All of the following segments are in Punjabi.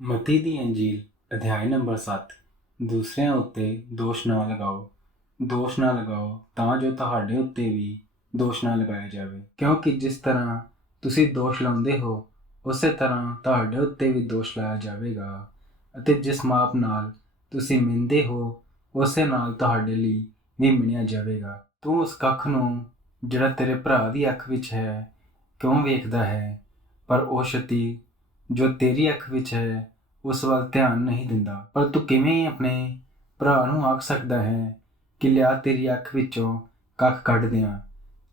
ਮਤੀ ਦੀ ਅੰਜੀਲ ਅਧਿਆਇ ਨੰਬਰ 7 ਦੂਸਰਿਆਂ ਉੱਤੇ ਦੋਸ਼ ਨਾ ਲਗਾਓ। ਦੋਸ਼ ਨਾ ਲਗਾਓ, ਤਾਂ ਜੋ ਤੁਹਾਡੇ ਉੱਤੇ ਵੀ ਦੋਸ਼ ਨਾ ਲਗਾਇਆ ਜਾਵੇ। ਕਿਉਂਕਿ ਜਿਸ ਤਰ੍ਹਾਂ ਤੁਸੀਂ ਦੋਸ਼ ਲਾਉਂਦੇ ਹੋ, ਉਸੇ ਤਰ੍ਹਾਂ ਤੁਹਾਡੇ ਉੱਤੇ ਵੀ ਦੋਸ਼ ਲਾਇਆ ਜਾਵੇਗਾ। ਅਤੇ ਜਿਸ ਮਾਪ ਨਾਲ ਤੁਸੀਂ ਮਿੰਦੇ ਹੋ, ਉਸੇ ਨਾਲ ਤੁਹਾਡੇ ਲਈ ਵੀ ਮਿਣਿਆ ਜਾਵੇਗਾ। ਤੂੰ ਉਸ ਕੱਖ ਨੂੰ, ਜਿਹੜਾ ਤੇਰੇ ਭਰਾ ਦੀ ਅੱਖ ਵਿੱਚ ਹੈ, ਕਿਉਂ ਵੇਖਦਾ ਹੈ? ਪਰ ਉਹ ਸ਼ਤੀ ਜੋ ਤੇਰੀ ਅੱਖ ਵਿੱਚ ਹੈ, ਉਸ ਵੱਲ ਧਿਆਨ ਨਹੀਂ ਦਿੰਦਾ। ਪਰ ਤੂੰ ਕਿਵੇਂ ਆਪਣੇ ਭਰਾ ਨੂੰ ਆਖ ਸਕਦਾ ਹੈ ਕਿ ਲਿਆ ਤੇਰੀ ਅੱਖ ਵਿੱਚੋਂ ਕੱਖ ਕੱਢ ਦਿਆਂ,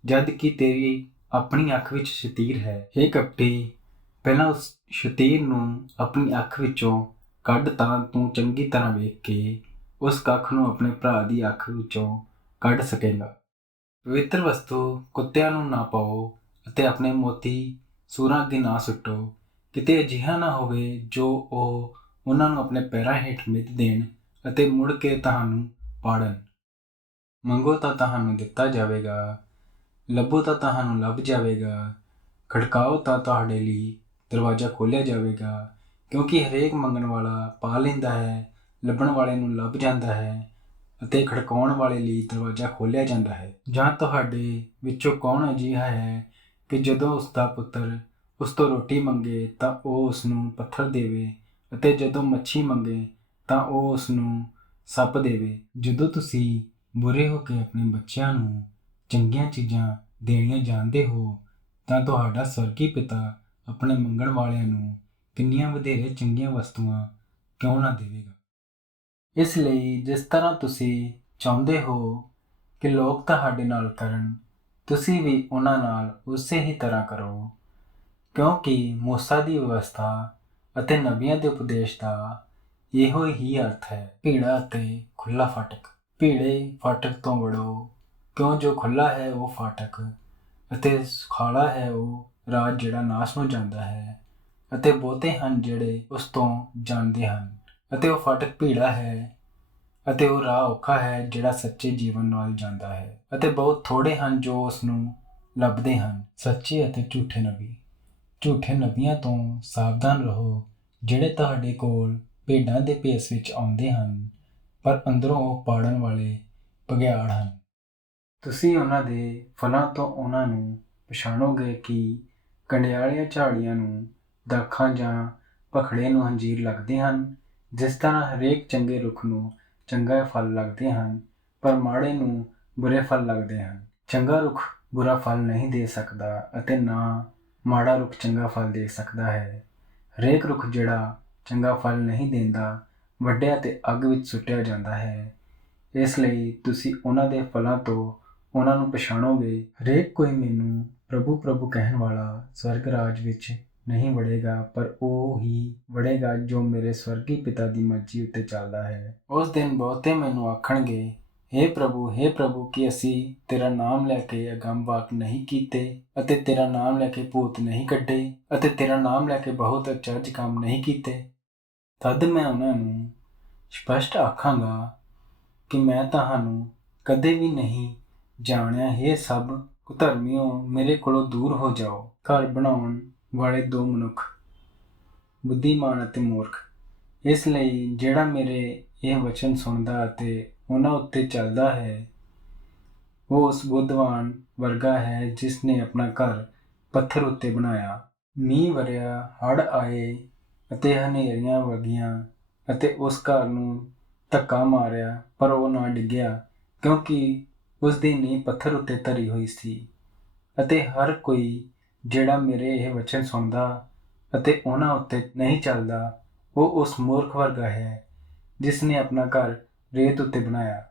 ਜਦ ਕਿ ਤੇਰੀ ਆਪਣੀ ਅੱਖ ਵਿੱਚ ਸ਼ਤੀਰ ਹੈ। ਇਹ ਕਪਟੀ, ਪਹਿਲਾਂ ਉਸ ਸ਼ਤੀਰ ਨੂੰ ਆਪਣੀ ਅੱਖ ਵਿੱਚੋਂ ਕੱਢ ਤਾਂ ਤੂੰ ਚੰਗੀ ਤਰ੍ਹਾਂ ਵੇਖ ਕੇ ਉਸ ਕੱਖ ਨੂੰ ਆਪਣੇ ਭਰਾ ਦੀ ਅੱਖ ਵਿੱਚੋਂ ਕੱਢ ਸਕੇਗਾ। ਪਵਿੱਤਰ ਵਸਤੂ ਕੁੱਤਿਆਂ ਨੂੰ ਨਾ ਪਾਓ ਅਤੇ ਆਪਣੇ ਮੋਤੀ ਸੂਰਾਂ ਅੱਗੇ ਨਾ ਸੁੱਟੋ। ਕਿਤੇ ਅਜਿਹਾ ਨਾ ਹੋਵੇ ਜੋ ਉਹ ਉਹਨਾਂ ਨੂੰ ਆਪਣੇ ਪੈਰਾਂ ਹੇਠ ਮਿੱਧ ਦੇਣ ਅਤੇ ਮੁੜ ਕੇ ਤੁਹਾਨੂੰ ਪਾੜਨ। ਮੰਗੋ ਤਾਂ ਤੁਹਾਨੂੰ ਦਿੱਤਾ ਜਾਵੇਗਾ, ਲੱਭੋ ਤਾਂ ਤੁਹਾਨੂੰ ਲੱਭ ਜਾਵੇਗਾ, ਖੜਕਾਓ ਤਾਂ ਤੁਹਾਡੇ ਲਈ ਦਰਵਾਜ਼ਾ ਖੋਲ੍ਹਿਆ ਜਾਵੇਗਾ, ਕਿਉਂਕਿ ਹਰੇਕ ਮੰਗਣ ਵਾਲਾ ਪਾ ਲੈਂਦਾ ਹੈ, ਲੱਭਣ ਵਾਲੇ ਨੂੰ ਲੱਭ ਜਾਂਦਾ ਹੈ ਅਤੇ ਖੜਕਾਉਣ ਵਾਲੇ ਲਈ ਦਰਵਾਜ਼ਾ ਖੋਲ੍ਹਿਆ ਜਾਂਦਾ ਹੈ। ਜਾਂ ਤੁਹਾਡੇ ਵਿੱਚੋਂ ਕੌਣ ਅਜਿਹਾ ਹੈ ਕਿ ਜਦੋਂ ਉਸ ਦਾ ਪੁੱਤਰ ਉਸ ਤੋਂ ਰੋਟੀ ਮੰਗੇ ਤਾਂ ਉਹ ਉਸ ਨੂੰ ਪੱਥਰ ਦੇਵੇ ਅਤੇ ਜਦੋਂ ਮੱਛੀ ਮੰਗੇ ਤਾਂ ਉਹ ਉਸ ਨੂੰ ਸੱਪ ਦੇਵੇ। ਜਦੋਂ ਤੁਸੀਂ ਬੁਰੇ ਹੋ ਕੇ ਆਪਣੇ ਬੱਚਿਆਂ ਨੂੰ ਚੰਗੀਆਂ ਚੀਜ਼ਾਂ ਦੇਣੀਆਂ ਜਾਣਦੇ ਹੋ ਤਾਂ ਤੁਹਾਡਾ ਸਵਰਗੀ ਪਿਤਾ ਆਪਣੇ ਮੰਗਣ ਵਾਲਿਆਂ ਨੂੰ ਕਿੰਨੀਆਂ ਵਧੇਰੇ ਚੰਗੀਆਂ ਵਸਤੂਆਂ ਕਿਉਂ ਨਾ ਦੇਵੇਗਾ? ਇਸ ਲਈ ਜਿਸ ਤਰ੍ਹਾਂ ਤੁਸੀਂ ਚਾਹੁੰਦੇ ਹੋ ਕਿ ਲੋਕ ਤੁਹਾਡੇ ਨਾਲ ਕਰਨ, ਤੁਸੀਂ ਵੀ ਉਹਨਾਂ ਨਾਲ ਉਸੇ ਹੀ ਤਰ੍ਹਾਂ ਕਰੋ। ਕਿਉਂਕਿ ਮੂਸਾ ਦੀ ਵਿਵਸਥਾ ਅਤੇ ਨਬੀਆਂ ਦੇ ਉਪਦੇਸ਼ ਦਾ ਇਹੋ ਹੀ ਅਰਥ ਹੈ, ਭੀੜਾ ਅਤੇ ਖੁੱਲਾ ਫਾਟਕ। ਭੀੜੇ ਫਾਟਕ ਤੋਂ ਵੜੋ, ਕਿਉਂ ਜੋ ਖੁੱਲਾ ਹੈ ਉਹ ਫਾਟਕ ਅਤੇ ਸੁਖਾਲਾ ਹੈ ਉਹ ਰਾਜ ਜਿਹੜਾ ਨਾਸ ਨੂੰ ਜਾਂਦਾ ਹੈ ਅਤੇ ਬਹੁਤੇ ਹਨ ਜਿਹੜੇ ਉਸ ਤੋਂ ਜਾਂਦੇ ਹਨ ਅਤੇ ਉਹ ਫਾਟਕ ਭੀੜਾ ਹੈ ਅਤੇ ਉਹ ਰਾਹ ਔਖਾ ਹੈ ਜਿਹੜਾ ਸੱਚੇ ਜੀਵਨ ਨਾਲ ਜਾਂਦਾ ਹੈ ਅਤੇ ਬਹੁਤ ਥੋੜੇ ਹਨ ਜੋ ਉਸ ਨੂੰ ਲੱਭਦੇ ਹਨ, ਸੱਚੇ ਅਤੇ ਝੂਠੇ ਨਬੀ। ਝੂਠੇ ਨਬੀਆਂ ਤੋਂ ਸਾਵਧਾਨ ਰਹੋ, ਜਿਹੜੇ ਤੁਹਾਡੇ ਕੋਲ ਭੇਡਾਂ ਦੇ ਭੇਸ ਵਿੱਚ ਆਉਂਦੇ ਹਨ, ਪਰ ਅੰਦਰੋਂ ਉਹ ਪਾੜਨ ਵਾਲੇ ਭਗਿਆੜ ਹਨ। ਤੁਸੀਂ ਉਹਨਾਂ ਦੇ ਫਲਾਂ ਤੋਂ ਉਹਨਾਂ ਨੂੰ ਪਛਾਣੋਗੇ ਕਿ ਕੰਡਿਆਲੀਆਂ ਝਾੜੀਆਂ ਨੂੰ ਦਾਖਾਂ ਜਾਂ ਪਖੜੇ ਨੂੰ ਹੰਜੀਰ ਲੱਗਦੇ ਹਨ, ਜਿਸ ਤਰ੍ਹਾਂ ਹਰੇਕ ਚੰਗੇ ਰੁੱਖ ਨੂੰ ਚੰਗਾ ਫਲ ਲੱਗਦੇ ਹਨ, ਪਰ ਮਾੜੇ ਨੂੰ ਬੁਰੇ ਫਲ ਲੱਗਦੇ ਹਨ। ਚੰਗਾ ਰੁੱਖ ਬੁਰਾ ਫਲ ਨਹੀਂ ਦੇ ਸਕਦਾ ਅਤੇ ਨਾ ਮਾੜਾ ਰੁੱਖ ਚੰਗਾ ਫਲ ਦੇ ਸਕਦਾ ਹੈ। ਹਰੇਕ ਰੁੱਖ ਜਿਹੜਾ ਚੰਗਾ ਫਲ ਨਹੀਂ ਦਿੰਦਾ, ਵੱਡਿਆ ਤੇ ਅੱਗ ਵਿੱਚ ਸੁੱਟਿਆ ਜਾਂਦਾ ਹੈ। ਇਸ ਲਈ ਤੁਸੀਂ ਉਹਨਾਂ ਦੇ ਫਲਾਂ ਤੋਂ ਉਹਨਾਂ ਨੂੰ ਪਛਾਣੋਗੇ। ਹਰੇਕ ਕੋਈ ਮੈਨੂੰ ਪ੍ਰਭੂ ਪ੍ਰਭੂ ਕਹਿਣ ਵਾਲਾ ਸਵਰਗ ਰਾਜ ਵਿੱਚ ਨਹੀਂ ਵੜੇਗਾ, ਪਰ ਉਹ ਹੀ ਵੜੇਗਾ ਜੋ ਮੇਰੇ ਸਵਰਗੀ ਪਿਤਾ ਦੀ ਮਰਜ਼ੀ ਉੱਤੇ ਚੱਲਦਾ ਹੈ। ਉਸ ਦਿਨ ਬਹੁਤੇ ਮੈਨੂੰ ਆਖਣਗੇ हे ਪ੍ਰਭੂ हे ਪ੍ਰਭੂ, ਕਿ ਅਸੀਂ ਤੇਰਾ ਨਾਮ ਲੈ ਕੇ ਅਗੰਮ ਵਾਕ ਨਹੀਂ ਕੀਤੇ ਅਤੇ ਤੇਰਾ ਨਾਮ ਲੈ ਕੇ ਭੂਤ ਨਹੀਂ ਕੱਢੇ ਅਤੇ ਤੇਰਾ ਨਾਮ ਲੈ ਕੇ ਬਹੁਤ ਅਚਰਜ ਕੰਮ ਨਹੀਂ ਕੀਤੇ। ਤਦ ਮੈਂ ਉਹਨਾਂ ਨੂੰ ਸਪਸ਼ਟ ਆਖਾਂਗਾ ਕਿ ਮੈਂ ਤੁਹਾਨੂੰ ਕਦੇ ਵੀ ਨਹੀਂ ਜਾਣਿਆ ਇਹ ਸਭ ਕੁਧਰਮੀਓ ਮੇਰੇ ਕੋਲੋਂ ਦੂਰ ਹੋ ਜਾਓ। ਘਰ ਬਣਾਉਣ ਵਾਲੇ ਦੋ ਮਨੁੱਖ, ਬੁੱਧੀਮਾਨ ਅਤੇ ਮੂਰਖ। ਇਸ ਲਈ ਜਿਹੜਾ ਮੇਰੇ ਇਹ ਵਚਨ ਸੁਣਦਾ ਅਤੇ ਉਹਨਾਂ ਉੱਤੇ ਚੱਲਦਾ ਹੈ। ਉਹ ਉਸ ਬੁੱਧਵਾਨ ਵਰਗਾ ਹੈ ਜਿਸ ਨੇ ਆਪਣਾ ਘਰ ਪੱਥਰ ਉੱਤੇ ਬਣਾਇਆ। ਮੀਂਹ ਵਰਿਆ ਹੜ ਆਏ ਅਤੇ ਹਨੇਰੀਆਂ ਵਗੀਆਂ ਅਤੇ ਉਸ ਘਰ ਨੂੰ ਧੱਕਾ ਮਾਰਿਆ, ਪਰ ਉਹ ਨਾ ਡਿੱਗਿਆ ਕਿਉਂਕਿ ਉਸ ਦੀ ਨੀਂਹ ਪੱਥਰ ਉੱਤੇ ਧਰੀ ਹੋਈ ਸੀ ਅਤੇ ਹਰ ਕੋਈ ਜਿਹੜਾ ਮੇਰੇ ਇਹ ਵਚਨ ਸੁਣਦਾ ਅਤੇ ਉਹਨਾਂ ਉੱਤੇ ਨਹੀਂ ਚੱਲਦਾ, ਉਹ ਉਸ ਮੂਰਖ ਵਰਗਾ ਹੈ ਜਿਸ ਨੇ ਆਪਣਾ ਘਰ ਰੇਤ ਉੱਤੇ ਬਣਾਇਆ।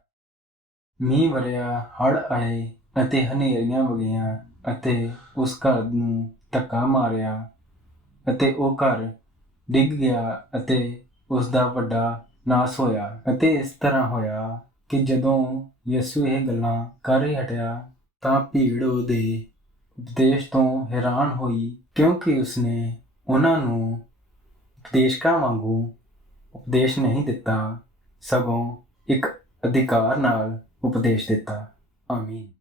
ਮੀਂਹ ਵਰਿਆ ਹੜ ਆਏ ਅਤੇ ਹਨੇਰੀਆਂ ਵਗੀਆਂ ਅਤੇ ਉਸ ਘਰ ਨੂੰ ਧੱਕਾ ਮਾਰਿਆ ਅਤੇ ਉਹ ਘਰ ਡਿੱਗ ਗਿਆ ਅਤੇ ਉਸ ਦਾ ਵੱਡਾ ਨਾਸ ਹੋਇਆ ਅਤੇ ਇਸ ਤਰ੍ਹਾਂ ਹੋਇਆ ਕਿ ਜਦੋਂ ਯਿਸੂ ਇਹ ਗੱਲਾਂ ਕਰ ਹੀ ਹਟਿਆ ਤਾਂ ਭੀੜ ਉਹਦੇ ਉਪਦੇਸ਼ ਤੋਂ ਹੈਰਾਨ ਹੋਈ ਕਿਉਂਕਿ ਉਸਨੇ ਉਹਨਾਂ ਨੂੰ ਉਪਦੇਸ਼ਕਾਂ ਵਾਂਗੂ ਉਪਦੇਸ਼ ਨਹੀਂ ਦਿੱਤਾ। ਸਗੋਂ ਇੱਕ ਅਧਿਕਾਰ ਨਾਲ ਉਪਦੇਸ਼ ਦਿੱਤਾ। ਆਮੀਨ।